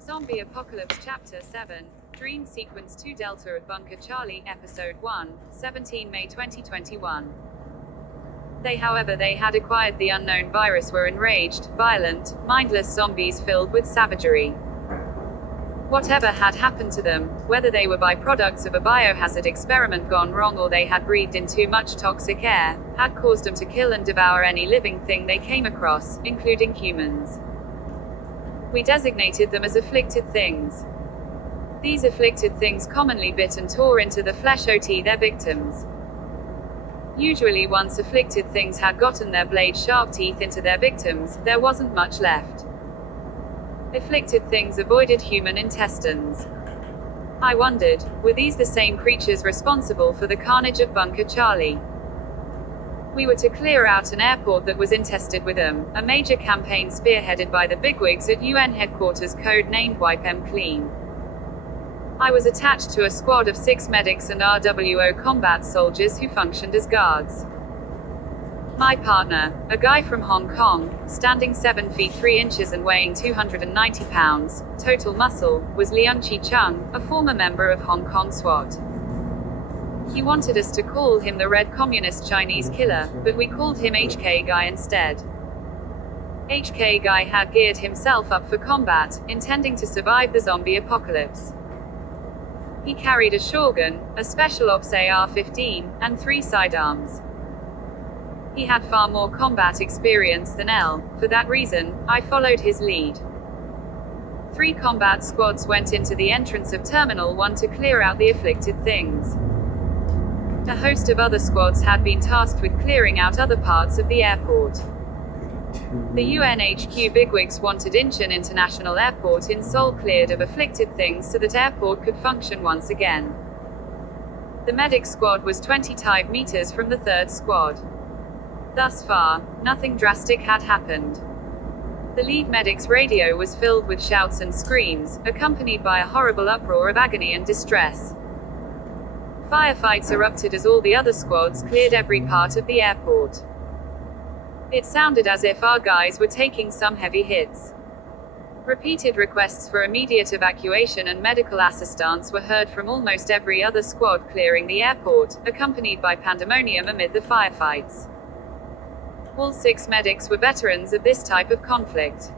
Zombie Apocalypse Chapter 7, Dream Sequence 2 Delta of Bunker Charlie, Episode 1, 17 May 2021. They had acquired the unknown virus, were enraged, violent, mindless zombies filled with savagery. Whatever had happened to them, whether they were byproducts of a biohazard experiment gone wrong or they had breathed in too much toxic air, had caused them to kill and devour any living thing they came across, including humans. We designated them as afflicted things. These afflicted things commonly bit and tore into the flesh of their victims. Usually once afflicted things had gotten their blade-sharp teeth into their victims, there wasn't much left. Afflicted things avoided human intestines. I wondered, were these the same creatures responsible for the carnage of Bunker Charlie? We were to clear out an airport that was infested with them, a major campaign spearheaded by the bigwigs at UN headquarters code-named Wipe 'em Clean. I was attached to a squad of 6 medics and RWO combat soldiers who functioned as guards. My partner, a guy from Hong Kong, standing 7 feet 3 inches and weighing 290 pounds, total muscle, was Leung Chi-chung, a former member of Hong Kong SWAT. He wanted us to call him the Red Communist Chinese Killer, but we called him HK Guy instead. HK Guy had geared himself up for combat, intending to survive the zombie apocalypse. He carried a shotgun, a Special Ops AR-15, and 3 sidearms. He had far more combat experience than L. For that reason, I followed his lead. 3 combat squads went into the entrance of Terminal 1 to clear out the afflicted things. A host of other squads had been tasked with clearing out other parts of the airport. The UNHQ bigwigs wanted Incheon International Airport in Seoul cleared of afflicted things so that airport could function once again. The medic squad was 25 meters from the 3rd squad. Thus far, nothing drastic had happened. The lead medic's radio was filled with shouts and screams, accompanied by a horrible uproar of agony and distress. Firefights erupted as all the other squads cleared every part of the airport. It sounded as if our guys were taking some heavy hits. Repeated requests for immediate evacuation and medical assistance were heard from almost every other squad clearing the airport, accompanied by pandemonium amid the firefights. All 6 medics were veterans of this type of conflict.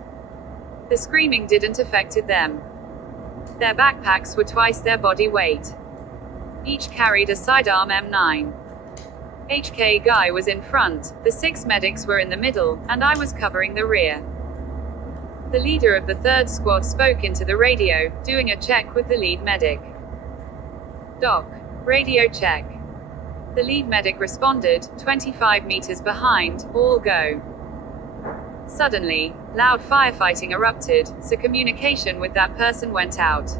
The screaming didn't affect them. Their backpacks were twice their body weight. Each carried a sidearm M9. HK Guy was in front, the 6 medics were in the middle, and I was covering the rear. The leader of the 3rd squad spoke into the radio, doing a check with the lead medic. Doc. Radio check. The lead medic responded, 25 meters behind, all go. Suddenly, loud firefighting erupted, so communication with that person went out.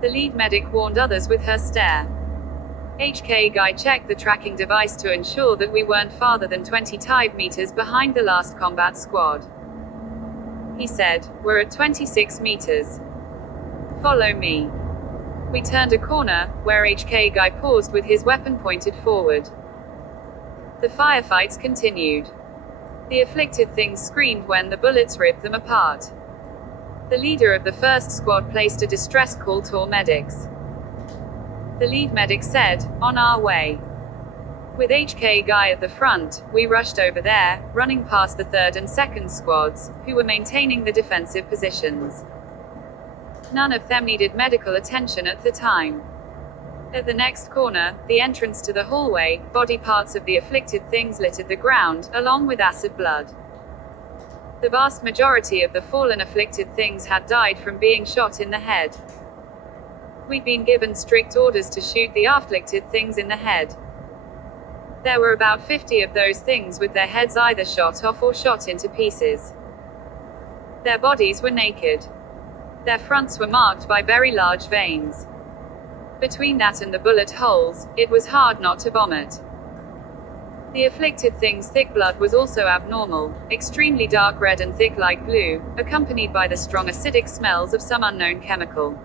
The lead medic warned others with her stare. HK Guy checked the tracking device to ensure that we weren't farther than 25 meters behind the last combat squad. He said, "We're at 26 meters. Follow me." We turned a corner, where HK Guy paused with his weapon pointed forward. The firefights continued. The afflicted things screamed when the bullets ripped them apart. The leader of the 1st squad placed a distress call to all medics. The lead medic said, "On our way." With HK Guy at the front, we rushed over there, running past the 3rd and 2nd squads, who were maintaining the defensive positions. None of them needed medical attention at the time. At the next corner, the entrance to the hallway, body parts of the afflicted things littered the ground, along with acid blood. The vast majority of the fallen afflicted things had died from being shot in the head. We'd been given strict orders to shoot the afflicted things in the head. There were about 50 of those things with their heads either shot off or shot into pieces. Their bodies were naked. Their fronts were marked by very large veins. Between that and the bullet holes, it was hard not to vomit. The afflicted thing's thick blood was also abnormal, extremely dark red and thick like glue, accompanied by the strong acidic smells of some unknown chemical.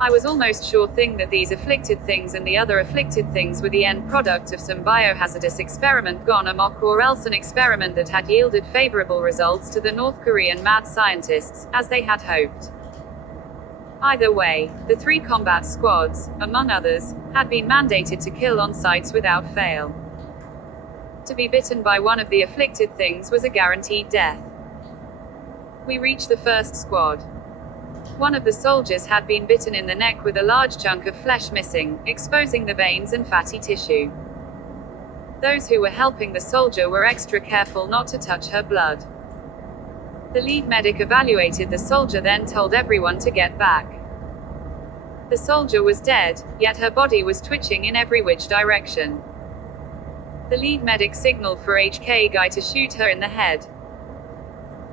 I was almost sure that these afflicted things and the other afflicted things were the end product of some biohazardous experiment gone amok, or else an experiment that had yielded favorable results to the North Korean mad scientists, as they had hoped. Either way, the 3 combat squads, among others, had been mandated to kill on sites without fail. To be bitten by one of the afflicted things was a guaranteed death. We reached the first squad. One of the soldiers had been bitten in the neck with a large chunk of flesh missing, exposing the veins and fatty tissue. Those who were helping the soldier were extra careful not to touch her blood. The lead medic evaluated the soldier, then told everyone to get back. The soldier was dead, yet her body was twitching in every which direction. The lead medic signaled for HK Guy to shoot her in the head.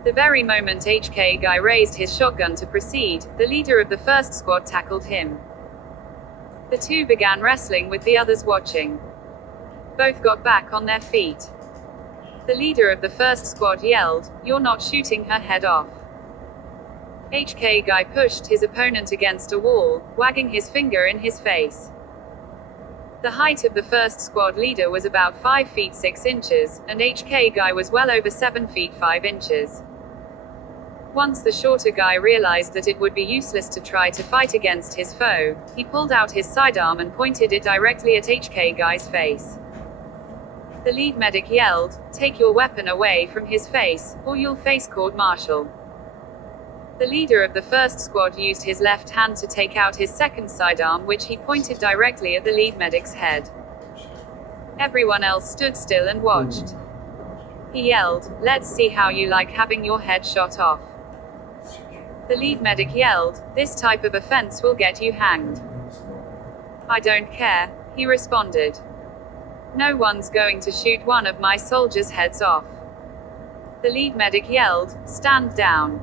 The very moment HK Guy raised his shotgun to proceed, the leader of the first squad tackled him. The two began wrestling with the others watching. Both got back on their feet. The leader of the first squad yelled, "You're not shooting her head off." HK Guy pushed his opponent against a wall, wagging his finger in his face. The height of the first squad leader was about 5 feet 6 inches, and HK Guy was well over 7 feet 5 inches. Once the shorter guy realized that it would be useless to try to fight against his foe, he pulled out his sidearm and pointed it directly at HK Guy's face. The lead medic yelled, "Take your weapon away from his face, or you'll face court-martial." The leader of the first squad used his left hand to take out his second sidearm, which he pointed directly at the lead medic's head. Everyone else stood still and watched. He yelled, "Let's see how you like having your head shot off." The lead medic yelled, "This type of offense will get you hanged." "I don't care," he responded. "No one's going to shoot one of my soldiers' heads off." The lead medic yelled, "Stand down."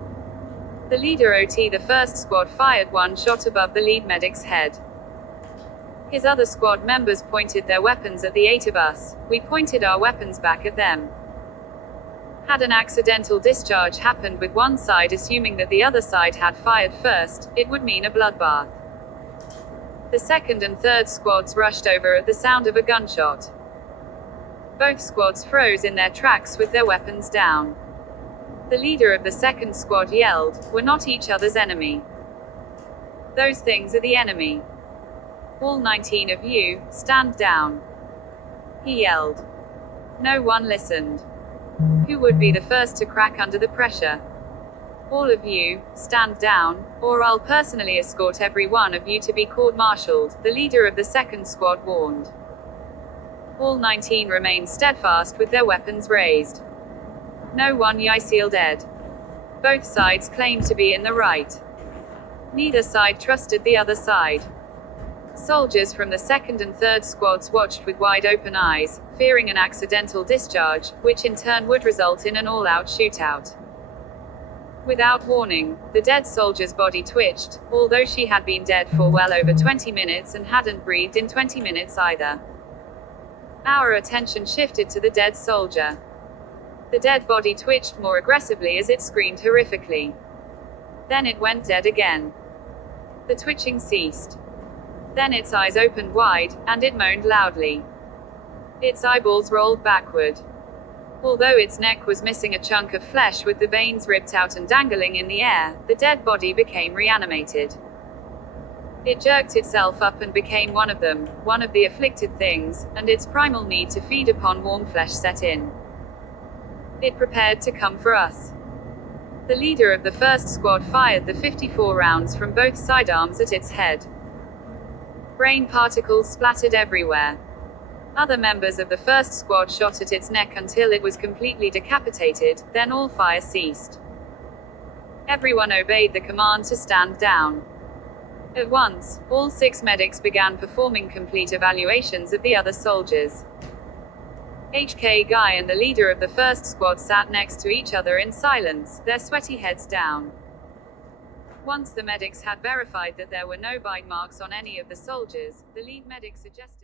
The leader of the first squad fired one shot above the lead medic's head. His other squad members pointed their weapons at the 8 of us. We pointed our weapons back at them. Had an accidental discharge happened with one side assuming that the other side had fired first, it would mean a bloodbath. The second and third squads rushed over at the sound of a gunshot. Both squads froze in their tracks with their weapons down. The leader of the second squad yelled, "We're not each other's enemy. Those things are the enemy. All 19 of you, stand down." He yelled. No one listened. Who would be the first to crack under the pressure? "All of you, stand down, or I'll personally escort every one of you to be court-martialed," the leader of the second squad warned. All 19 remained steadfast with their weapons raised. No one Yiceel dead. Both sides claimed to be in the right. Neither side trusted the other side. Soldiers from the second and third squads watched with wide open eyes, fearing an accidental discharge, which in turn would result in an all-out shootout. Without warning, the dead soldier's body twitched, although she had been dead for well over 20 minutes and hadn't breathed in 20 minutes either. Our attention shifted to the dead soldier. The dead body twitched more aggressively as it screamed horrifically. Then it went dead again. The twitching ceased. Then its eyes opened wide, and it moaned loudly. Its eyeballs rolled backward. Although its neck was missing a chunk of flesh with the veins ripped out and dangling in the air, the dead body became reanimated. It jerked itself up and became one of them, one of the afflicted things, and its primal need to feed upon warm flesh set in. It prepared to come for us. The leader of the first squad fired the 54 rounds from both sidearms at its head. Brain particles splattered everywhere. Other members of the first squad shot at its neck until it was completely decapitated, then all fire ceased. Everyone obeyed the command to stand down. At once, all 6 medics began performing complete evaluations of the other soldiers. HK Guy and the leader of the first squad sat next to each other in silence, their sweaty heads down. Once the medics had verified that there were no bite marks on any of the soldiers, the lead medic suggested